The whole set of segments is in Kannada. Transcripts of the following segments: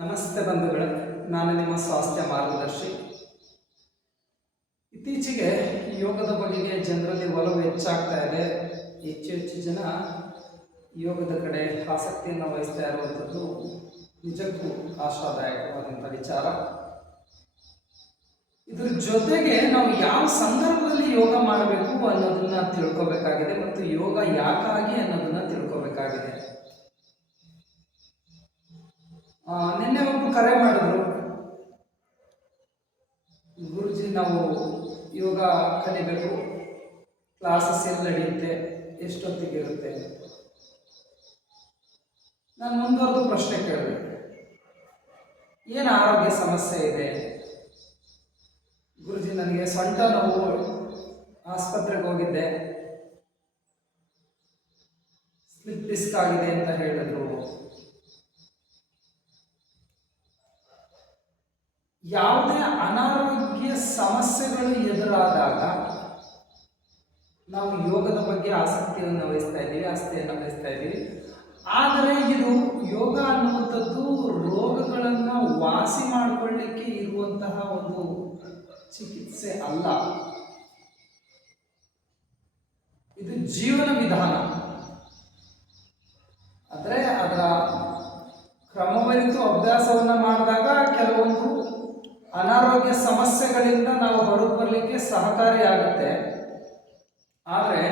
ನಮಸ್ತೆ ಬಂಧುಗಳೇ, ನಾನು ನಿಮ್ಮ ಸ್ವಾಸ್ಥ್ಯ ಮಾರ್ಗದರ್ಶಿ. ಇತ್ತೀಚೆಗೆ ಯೋಗದ ಬಗೆಗೆ ಜನರಲ್ಲಿ ಒಲವು ಹೆಚ್ಚಾಗ್ತಾ ಇದೆ. ಹೆಚ್ಚು ಹೆಚ್ಚು ಜನ ಯೋಗದ ಕಡೆ ಆಸಕ್ತಿಯನ್ನು ವಹಿಸ್ತಾ ಇರುವಂಥದ್ದು ನಿಜಕ್ಕೂ ಆಶಾದಾಯಕವಾದಂಥ ವಿಚಾರ. ಇದ್ರ ಜೊತೆಗೆ ನಾವು ಯಾವ ಸಂದರ್ಭದಲ್ಲಿ ಯೋಗ ಮಾಡಬೇಕು ಅನ್ನೋದನ್ನ ತಿಳ್ಕೋಬೇಕಾಗಿದೆ ಮತ್ತು ಯೋಗ ಯಾಕಾಗಿ ಅನ್ನೋದನ್ನ ತಿಳ್ಕೊಬೇಕಾಗಿದೆ. ನಿನ್ನೆ ಒಬ್ಬರು ಕರೆ ಮಾಡಿದ್ರು. ಗುರುಜಿ, ನಾವು ಯೋಗ ಕಲಿಬೇಕು. ಕ್ಲಾಸಸ್ ಎಲ್ಲ ನಡೆಯುತ್ತೆ. ಎಷ್ಟೊತ್ತಿಗೆ ಇರುತ್ತೆ? ನಾನು ಮುಂದುವರೆದು ಪ್ರಶ್ನೆ ಕೇಳಿದೆ. ಏನು ಆರೋಗ್ಯ ಸಮಸ್ಯೆ ಇದೆ? ಗುರುಜಿ, ನನಗೆ ಸೊಂಟ ನೋವು ಆಸ್ಪತ್ರೆಗೆ ಹೋಗಿದ್ದೆ. ಸ್ಲಿಪ್ ಡಿಸ್ಕ್ ಆಗಿದೆ ಅಂತ ಹೇಳಿದ್ರು. ಯಾವುದೇ ಅನಾರೋಗ್ಯ ಸಮಸ್ಯೆಗಳು ಎದುರಾದಾಗ ನಾವು ಯೋಗದ ಬಗ್ಗೆ ಆಸಕ್ತಿಯನ್ನು ವಹಿಸ್ತಾ ಇದ್ದೀವಿ ಆಸಕ್ತಿಯನ್ನು ವಹಿಸ್ತಾ ಇದ್ದೀವಿ. ಆದರೆ ಇದು ಯೋಗ ಅನ್ನುವಂಥದ್ದು ರೋಗಗಳನ್ನು ವಾಸಿ ಮಾಡಿಕೊಳ್ಳಿಕ್ಕೆ ಇರುವಂತಹ ಒಂದು ಚಿಕಿತ್ಸೆ ಅಲ್ಲ. ಇದು ಜೀವನ ವಿಧಾನ. ಅಂದರೆ ಅದರ ಕ್ರಮವರಿತು ಅಭ್ಯಾಸವನ್ನು ಮಾಡಿದಾಗ ಅನಾರೋಗ್ಯ ಸಮಸ್ಯೆಗಳಿಂದ ನಾವು ಹೊರಗೆ ಬರಲಿಕ್ಕೆ ಸಹಕಾರಿಯಾಗುತ್ತೆ ಆದರೆ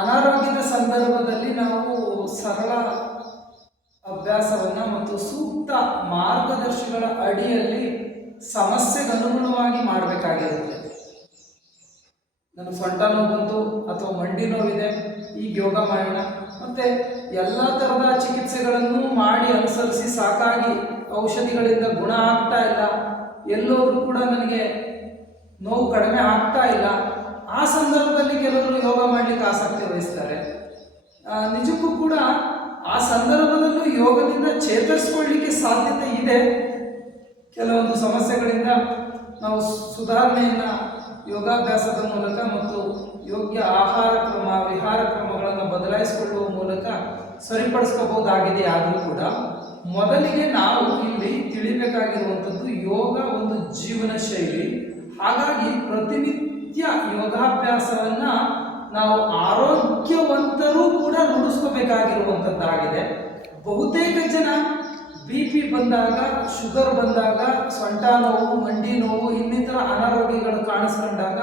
ಅನಾರೋಗ್ಯದ ಸಂದರ್ಭದಲ್ಲಿ ನಾವು ಸರಳ ಅಭ್ಯಾಸವನ್ನು ಮತ್ತು ಸೂಕ್ತ ಮಾರ್ಗದರ್ಶಿಗಳ ಅಡಿಯಲ್ಲಿ ಸಮಸ್ಯೆಗೆ ಅನುಗುಣವಾಗಿ ಮಾಡಬೇಕಾಗಿರುತ್ತೆ. ನನ್ನ ಸೊಂಟ ನೋವು ಬಂತು ಅಥವಾ ಮಂಡಿ ನೋವಿದೆ, ಈಗ ಯೋಗ ಮಾಡೋಣ, ಮತ್ತೆ ಎಲ್ಲ ಥರದ ಚಿಕಿತ್ಸೆಗಳನ್ನು ಮಾಡಿ ಅನುಸರಿಸಿ ಸಾಕಾಗಿ ಔಷಧಿಗಳಿಂದ ಗುಣ ಆಗ್ತಾ ಇಲ್ಲ. ಎಲ್ಲೋದ್ರೂ ಕೂಡ ನನಗೆ ನೋವು ಕಡಿಮೆ ಆಗ್ತಾ ಇಲ್ಲ. ಆ ಸಂದರ್ಭದಲ್ಲಿ ಕೆಲವರು ಯೋಗ ಮಾಡಲಿಕ್ಕೆ ಆಸಕ್ತಿ ವಹಿಸ್ತಾರೆ. ನಿಜಕ್ಕೂ ಕೂಡ ಆ ಸಂದರ್ಭದಲ್ಲೂ ಯೋಗದಿಂದ ಚೇತರಿಸ್ಕೊಳ್ಳಿಕ್ಕೆ ಸಾಧ್ಯತೆ ಇದೆ. ಕೆಲವೊಂದು ಸಮಸ್ಯೆಗಳಿಂದ ನಾವು ಸುಧಾರಣೆಯನ್ನು ಯೋಗಾಭ್ಯಾಸದ ಮೂಲಕ ಮತ್ತು ಯೋಗ್ಯ ಆಹಾರ ಕ್ರಮ, ವಿಹಾರ ಕ್ರಮಗಳನ್ನು ಬದಲಾಯಿಸಿಕೊಳ್ಳುವ ಮೂಲಕ ಸರಿಪಡಿಸ್ಕೋಬಹುದಾಗಿದೆ ಆದರೂ ಕೂಡ. ಮೊದಲಿಗೆ ನಾವು ಇಲ್ಲಿ ತಿಳಿಬೇಕಾಗಿರುವಂಥದ್ದು ಯೋಗ ಒಂದು ಜೀವನ ಶೈಲಿ. ಹಾಗಾಗಿ ಪ್ರತಿನಿತ್ಯ ಯೋಗಾಭ್ಯಾಸವನ್ನು ನಾವು ಆರೋಗ್ಯವಂತರೂ ಕೂಡ ರೂಢಿಸ್ಕೋಬೇಕಾಗಿರುವಂಥದ್ದಾಗಿದೆ. ಬಹುತೇಕ ಜನ ಬಿ ಪಿ ಬಂದಾಗ, ಶುಗರ್ ಬಂದಾಗ, ಸೊಂಟ ನೋವು, ಮಂಡಿ ನೋವು, ಇನ್ನಿತರ ಅನಾರೋಗ್ಯಗಳು ಕಾಣಿಸ್ಕೊಂಡಾಗ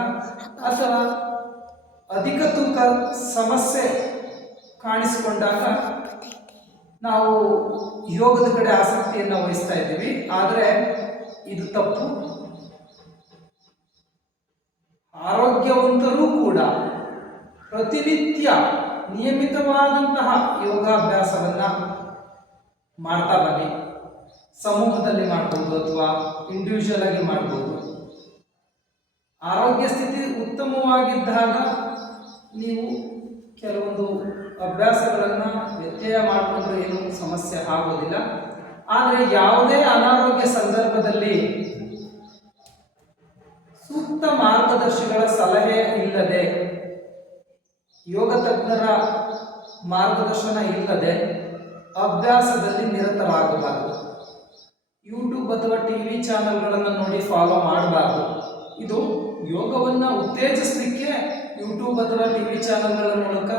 ಅಥವಾ ಅಧಿಕ ತೂಕ ಸಮಸ್ಯೆ ಕಾಣಿಸಿಕೊಂಡಾಗ ನಾವು ಯೋಗದ ಕಡೆ ಆಸಕ್ತಿಯನ್ನು ವಹಿಸ್ತಾ ಇದ್ದೀವಿ. ಆದರೆ ಇದು ತಪ್ಪು. ಆರೋಗ್ಯವಂತರೂ ಕೂಡ ಪ್ರತಿನಿತ್ಯ ನಿಯಮಿತವಾದಂತಹ ಯೋಗಾಭ್ಯಾಸವನ್ನು ಮಾಡ್ತಾ ಬನ್ನಿ. ಸಮೂಹದಲ್ಲಿ ಮಾಡ್ಬೋದು ಅಥವಾ ಇಂಡಿವಿಜುವಲ್ ಆಗಿ ಮಾಡ್ಬೋದು. ಆರೋಗ್ಯ ಸ್ಥಿತಿ ಉತ್ತಮವಾಗಿದ್ದಾಗ ನೀವು ಕೆಲವೊಂದು ಅಭ್ಯಾಸಗಳನ್ನು ವ್ಯತ್ಯಯ ಮಾಡಿಕೊಂಡ್ರೆ ಏನು ಸಮಸ್ಯೆ ಆಗೋದಿಲ್ಲ. ಆದರೆ ಯಾವುದೇ ಅನಾರೋಗ್ಯ ಸಂದರ್ಭದಲ್ಲಿ ಸೂಕ್ತ ಮಾರ್ಗದರ್ಶಿಗಳ ಸಲಹೆ ಇಲ್ಲದೆ, ಯೋಗ ತಜ್ಞರ ಮಾರ್ಗದರ್ಶನ ಇಲ್ಲದೆ ಅಭ್ಯಾಸದಲ್ಲಿ ನಿರತರಾಗಬಾರದು. ಯೂಟ್ಯೂಬ್ ಅಥವಾ ಟಿ ವಿ ಚಾನಲ್ಗಳನ್ನು ನೋಡಿ ಫಾಲೋ ಮಾಡಬಾರ್ದು. ಇದು ಯೋಗವನ್ನು ಉತ್ತೇಜಿಸಲಿಕ್ಕೆ ಯೂಟ್ಯೂಬ್ ಅಥವಾ ಟಿ ವಿ ಚಾನಲ್ಗಳ ಮೂಲಕ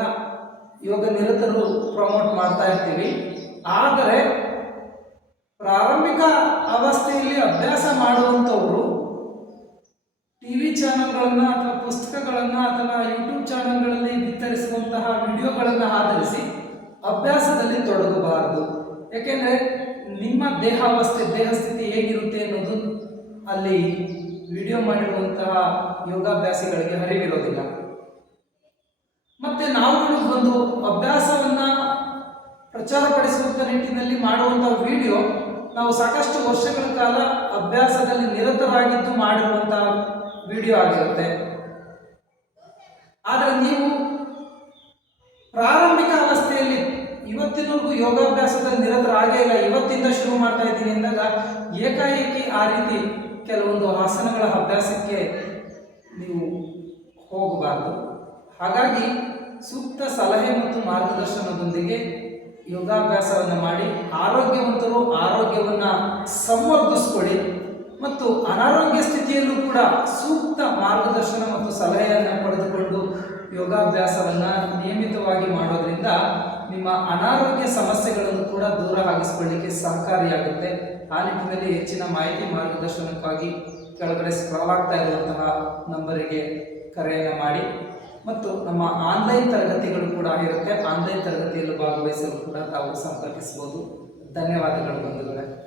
ಯೋಗ ನಿರತರು ಪ್ರಮೋಟ್ ಮಾಡ್ತಾ ಇರ್ತೀವಿ. ಆದರೆ ಪ್ರಾರಂಭಿಕ ಅವಸ್ಥೆಯಲ್ಲಿ ಅಭ್ಯಾಸ ಮಾಡುವಂಥವರು ಟಿ ವಿ ಚಾನಲ್ಗಳನ್ನು ಅಥವಾ ಪುಸ್ತಕಗಳನ್ನು ಅಥವಾ ಯೂಟ್ಯೂಬ್ ಚಾನಲ್ಗಳಲ್ಲಿ ಬಿತ್ತರಿಸುವಂತಹ ವಿಡಿಯೋಗಳನ್ನು ಆಧರಿಸಿ ಅಭ್ಯಾಸದಲ್ಲಿ ತೊಡಗಬಾರದು. ಯಾಕೆಂದರೆ ನಿಮ್ಮ ದೇಹಾವಸ್ಥೆ ದೇಹಸ್ಥಿತಿ ಹೇಗಿರುತ್ತೆ ಅನ್ನೋದು ಅಲ್ಲಿ ವಿಡಿಯೋ ಮಾಡಿರುವಂತಹ ಯೋಗಾಭ್ಯಾಸಿಗಳಿಗೆ ಅರಿವಿರೋದಿಲ್ಲ. ಮತ್ತೆ ನಾವುಗಳು ಒಂದು ಅಭ್ಯಾಸವನ್ನ ಪ್ರಚಾರಪಡಿಸುವಂಥ ನಿಟ್ಟಿನಲ್ಲಿ ಮಾಡುವಂಥ ವಿಡಿಯೋ ನಾವು ಸಾಕಷ್ಟು ವರ್ಷಗಳ ಕಾಲ ಅಭ್ಯಾಸದಲ್ಲಿ ನಿರತರಾಗಿದ್ದು ಮಾಡಿರುವಂಥ ವಿಡಿಯೋ ಆಗಿರುತ್ತೆ. ಆದರೆ ನೀವು ಪ್ರಾರಂಭಿಕ ಅವಸ್ಥೆಯಲ್ಲಿ ಇವತ್ತಿನವರೆಗೂ ಯೋಗಾಭ್ಯಾಸದಲ್ಲಿ ನಿರತರಾಗೇ ಇಲ್ಲ, ಇವತ್ತಿಂದ ಶುರು ಮಾಡ್ತಾ ಇದ್ದೀನಿ ಅಂದಾಗ ಏಕಾಏಕಿ ಆ ರೀತಿ ಕೆಲವೊಂದು ಆಸನಗಳ ಅಭ್ಯಾಸಕ್ಕೆ ನೀವು ಹೋಗಬಾರ್ದು. ಹಾಗಾಗಿ ಸೂಕ್ತ ಸಲಹೆ ಮತ್ತು ಮಾರ್ಗದರ್ಶನದೊಂದಿಗೆ ಯೋಗಾಭ್ಯಾಸವನ್ನು ಮಾಡಿ ಆರೋಗ್ಯವಂತರು ಆರೋಗ್ಯವನ್ನು ಸಂವರ್ಧಿಸ್ಕೊಳ್ಳಿ ಮತ್ತು ಅನಾರೋಗ್ಯ ಸ್ಥಿತಿಯಲ್ಲೂ ಕೂಡ ಸೂಕ್ತ ಮಾರ್ಗದರ್ಶನ ಮತ್ತು ಸಲಹೆಯನ್ನು ಪಡೆದುಕೊಂಡು ಯೋಗಾಭ್ಯಾಸವನ್ನು ನಿಯಮಿತವಾಗಿ ಮಾಡೋದರಿಂದ ನಿಮ್ಮ ಅನಾರೋಗ್ಯ ಸಮಸ್ಯೆಗಳನ್ನು ಕೂಡ ದೂರ ಆಗಿಸ್ಕೊಳ್ಳಿಕ್ಕೆ ಸಹಕಾರಿಯಾಗುತ್ತೆ. ಆ ನಿಟ್ಟಿನಲ್ಲಿ ಹೆಚ್ಚಿನ ಮಾಹಿತಿ ಮಾರ್ಗದರ್ಶನಕ್ಕಾಗಿ ಕೆಳಗಡೆ ಸ್ಕ್ರಾಲ್ ಆಗ್ತಾ ಇರುವಂತಹ ನಂಬರಿಗೆ ಕರೆಯನ್ನು ಮಾಡಿ. ಮತ್ತು ನಮ್ಮ ಆನ್ಲೈನ್ ತರಗತಿಗಳು ಕೂಡ ಇರುತ್ತೆ. ಆನ್ಲೈನ್ ತರಗತಿಯಲ್ಲಿ ಭಾಗವಹಿಸಲು ಕೂಡ ತಾವು ಸಂಪರ್ಕಿಸಬಹುದು. ಧನ್ಯವಾದಗಳು ಬಂಧುಗಳೇ.